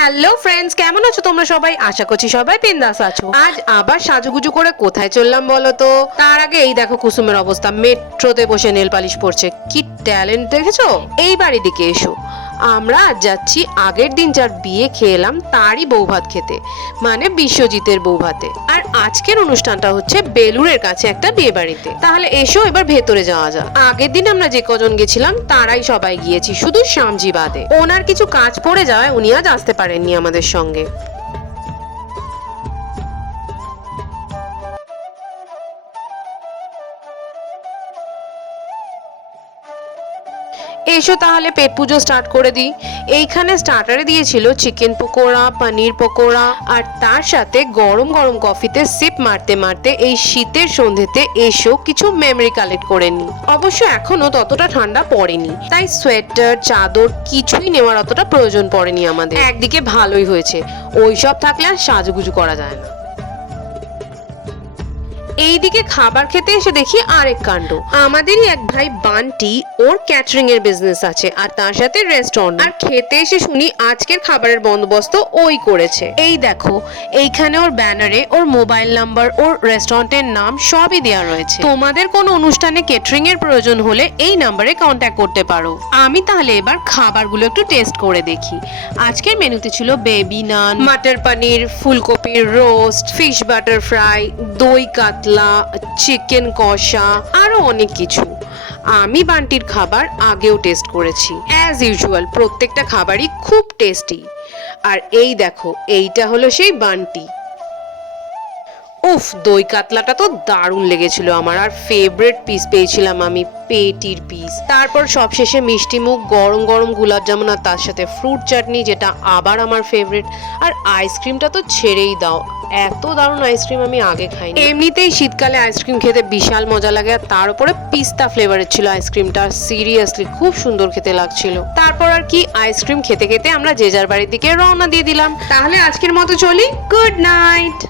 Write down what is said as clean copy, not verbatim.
Hello friends, কেমন আছো তোমরা সবাই? আশা করছি সবাই বিন্দাস আছো। আজ আবার সাজুগুজু করে কোথায় চললাম বলো তো? তার আগে এই দেখো কুসুমের অবস্থা, মেট্রোতে বসে নেল পালিশ পড়ছে। কি ট্যালেন্ট দেখেছো? এই বাড়ির দিকে এসো। আমরা আজ যাচ্ছি আগের দিন যার বিয়ে খেলাম তারই বৌভাত খেতে, মানে বিশ্বজিতের বৌভাতে। আর আজকের অনুষ্ঠানটা হচ্ছে বেলুড়ের কাছে একটা বিয়ে বাড়িতে। তাহলে এসো এবার ভেতরে যাওয়া যাক। আগের দিন আমরা যে কজন গেছিলাম তারাই সবাই গিয়েছি, শুধু শ্যামজি বাদে। ওনার কিছু কাজ পড়ে যাওয়ায় উনি আজ আসতে পারেননি আমাদের সঙ্গে। এসো তাহলে পেট পুজো স্টার্ট করে দিই। এইখানে স্টার্টারে দিয়েছিল চিকেন পকোড়া, পনির পকোড়া, আর তার সাথে গরম গরম কফিতে সিপ মারতে মারতে এই শীতের সন্ধ্যেতে এসো কিছু মেমরি কালেক্ট করে নি। অবশ্য এখনো ততটা ঠান্ডা পড়েনি, তাই সোয়েটার চাদর কিছুই নেওয়ার অতটা প্রয়োজন পড়েনি আমাদের। একদিকে ভালোই হয়েছে, ওইসব থাকলে আর সাজুগুজু করা যায় না। এইদিকে খাবার খেতে এসে দেখি আরেক কাণ্ড। আমাদেরই এক ভাই বান্টি, ওর ক্যাটারিং এর বিজনেস আছে আর তার সাথে রেস্টুরেন্ট। আর খেতে এসে শুনি আজকের খাবারের বন্দোবস্ত ওই করেছে। এই দেখো, এইখানে ওর ব্যানারে ওর মোবাইল নাম্বার, ওর রেস্টুরেন্টের নাম সবই দেওয়া রয়েছে। তোমাদের কোনো অনুষ্ঠানে ক্যাটারিং এর প্রয়োজন হলে এই নাম্বারে কন্ট্যাক্ট করতে পারো। আমি তাহলে এবার খাবারগুলো একটু টেস্ট করে দেখি। আজকের মেনুতে ছিল বেবি নান, মাটার পনির, ফুলকপির রোস্ট, ফিশ বাটার ফ্রাই, দই কাতলা, চিকেন কষা, আরো অনেক কিছু। আমি বান্টির খাবার আগেও টেস্ট করেছি, অ্যাজ ইউজুয়াল প্রত্যেকটা খাবারই খুব টেস্টি। আর এই দেখো, এইটা হলো সেই বান্টি। উফ, দই কাতলাটা তো দারুণ লেগেছিল আমার। আর ফেভারিট পিস পেয়েছিলাম আমি, পেটির পিস। তারপর সবশেষে মিষ্টি মুখ, গরম গরম গোলাপ জামুন আর তার সাথে ফ্রুট চাটনি, যেটা আবার আমার ফেভারিট। আর আইসক্রিমটা তো ছেড়েই দাও, এত দারুণ আইসক্রিম আমি আগে খাইনি। এমনিতেই শীতকালে আইসক্রিম খেতে বিশাল মজা লাগে, আর তার উপরে পিস্তা ফ্লেভারের ছিল আইসক্রিমটা। সিরিয়াসলি খুব সুন্দর খেতে লাগছিল। তারপর আর কি, আইসক্রিম খেতে খেতে আমরা যে যার বাড়ির দিকে রওনা দিয়ে দিলাম। তাহলে আজকের মতো চলি, গুড নাইট।